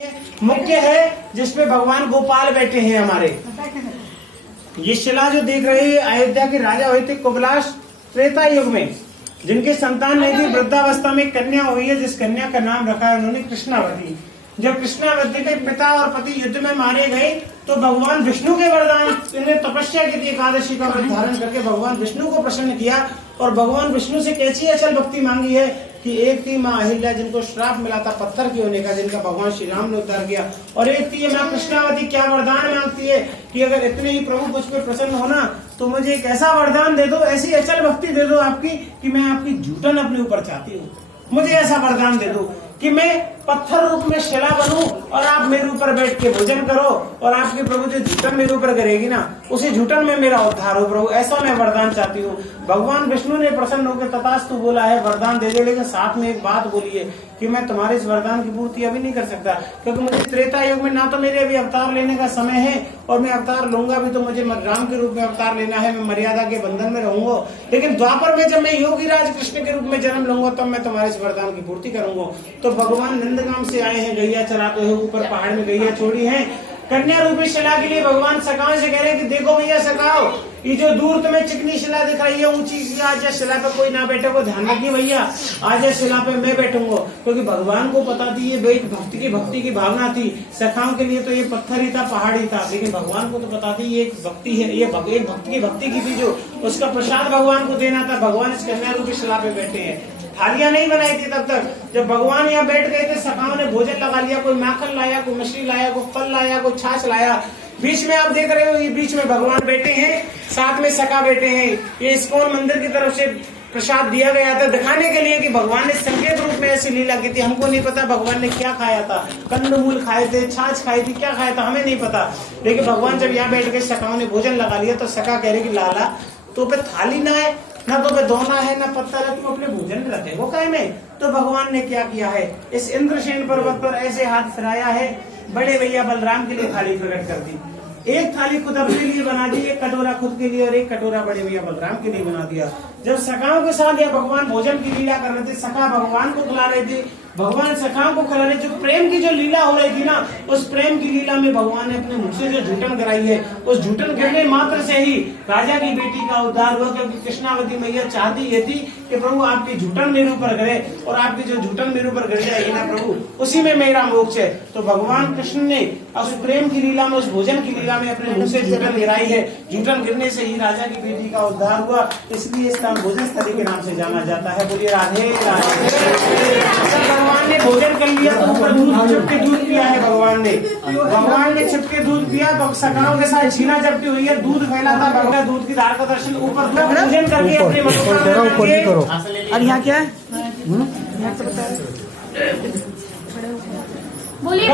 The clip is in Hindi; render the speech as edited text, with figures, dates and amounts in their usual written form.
मुख्य है जिसपे भगवान गोपाल बैठे हैं हमारे। ये शिला जो देख रहे हैं अयोध्या के राजा हुए थे कुबलाश त्रेता युग में, जिनके संतान नहीं थी। वृद्धावस्था में कन्या हुई है, जिस कन्या का नाम रखा है उन्होंने कृष्णावती। जब कृष्णावती के पिता और पति युद्ध में मारे गए तो भगवान विष्णु के वरदान, इन्हें तपस्या की थी, एकादशी का व्रत धारण करके भगवान विष्णु को प्रसन्न किया और भगवान विष्णु से कैसी अचल भक्ति मांगी है कि एक थी माँ अहिल्या जिनको श्राप मिला था पत्थर के होने का, जिनका भगवान श्री राम ने उद्धार किया, और एक थी माँ कृष्णावती क्या वरदान मांगती है कि अगर इतने ही प्रभु मुझ पर प्रसन्न होना तो मुझे एक ऐसा वरदान दे दो, ऐसी अचल भक्ति दे दो आपकी कि मैं आपकी जूठन अपने ऊपर चाहती हूँ। मुझे ऐसा वरदान दे दो कि मैं पत्थर रूप में शिला बनूं और आप मेरे ऊपर बैठ के भोजन करो और आपके प्रभु जो झूठन मेरे ऊपर करेगी ना उसी झूठन में मेरा उद्धार हो प्रभु, ऐसा मैं वरदान चाहती हूँ। भगवान विष्णु ने प्रसन्न होकर तथास्तु बोला है, वरदान दे दे, लेकिन साथ में एक बात बोली है कि मैं तुम्हारे इस वरदान की पूर्ति अभी नहीं कर सकता, क्योंकि मुझे त्रेता युग में ना तो मेरे अभी अवतार लेने का समय है और मैं अवतार लूंगा भी तो मुझे राम के रूप में अवतार लेना है, मैं मर्यादा के बंधन में रहूंगा। लेकिन द्वापर में जब मैं योगीराज कृष्ण के रूप में जन्म लूंगा तब मैं तुम्हारे इस वरदान की पूर्ति करूंगा। तो भगवान नंदगाम से आए हैं, गैया चराते हुए ऊपर पहाड़ में गैया छोड़ी है। कन्या रूपी शिला के लिए भगवान सखाओं से कह रहे हैं कि देखो भैया सखाओ, ये जो दूर तुम्हें चिकनी शिला दिख रही है ऊंची, आज शिला पे कोई ना बैठे को ध्यान रखिए भैया, आज शिला पे मैं बैठूंगा, क्योंकि भगवान को पता थी ये एक भक्ति की भावना थी। सखाओं के लिए तो ये पत्थर ही था, पहाड़ ही था, लेकिन भगवान को तो पता थी ये एक भक्ति है, ये एक भक्ति की थी जो उसका प्रसाद भगवान को देना था। भगवान इस कन्या रूपी शिला पे बैठे हैं। थालियां नहीं बनाई थी तब तक, जब भगवान यहाँ बैठ गए थे सखाओं ने भोजन लगा लिया, कोई माखन लाया, कोई मछली लाया, कोई फल लाया, कोई छाछ लाया। बीच में आप देख रहे हो ये बीच में भगवान बैठे हैं, साथ में सखा बैठे हैं। ये इस्कॉन मंदिर की तरफ से प्रसाद दिया गया था दिखाने के लिए कि भगवान ने संकेत रूप में ऐसी लीला की थी। हमको नहीं पता भगवान ने क्या खाया था, कंदमूल खाए थे, छाछ खाई थी, क्या खाया था हमें नहीं पता, लेकिन भगवान जब यहाँ बैठ गए सखाओं ने भोजन लगा लिया तो सखा कह रहे कि लाला तो पे थाली ना है, ना तो पे दोना है, ना पत्थर है, तुम अपने भोजन में रखे वो काय में। तो भगवान ने क्या किया है, इस इंद्रसेन पर्वत पर ऐसे हाथ फिराया है, बड़े भैया बलराम के लिए थाली प्रकट कर दी। एक थाली खुद अपने लिए बना दी, एक कटोरा खुद के लिए और एक कटोरा बड़े भैया बलराम के लिए बना दिया। जब सखाओं के साथ यह भगवान भोजन की लीला कर रहे थे, सखा भगवान को खिला रहे थे, भगवान सखाओं को खिला रहे, जो प्रेम की जो लीला हो रही थी ना, उस प्रेम की लीला में भगवान ने अपने मुख से जो झूठन कराई है, उस झूठन गिरने मात्र से ही राजा की बेटी का उद्धार हुआ, क्योंकि कृष्णावती मैया चाहती ये थी कि प्रभु आपकी झूठन मेरे ऊपर गिरे और आपकी जो झूठन मेरे ऊपर गिर जाएगी ना प्रभु, उसी में मेरा मोक्ष है। तो भगवान कृष्ण ने उस प्रेम की लीला में, उस भोजन की लीला में अपने मुंह से झूठन गिराई है। झूठन गिरने से ही राजा की बेटी का उद्धार हुआ, इसलिए इसका भोजन स्थली के नाम से जाना जाता है। बोलिए राधे राधे। भगवान ने भोजन कर लिया तो ऊपर दूध छिपके दूध पिया है भगवान ने छिपके दूध पिया। सखाओं के साथ छीना जबकि हुई है, दूध फैला था, भगवान दूध की धार का दर्शन ऊपर भोजन करके अपने मनोकामना। और यहाँ क्या है? बोलिए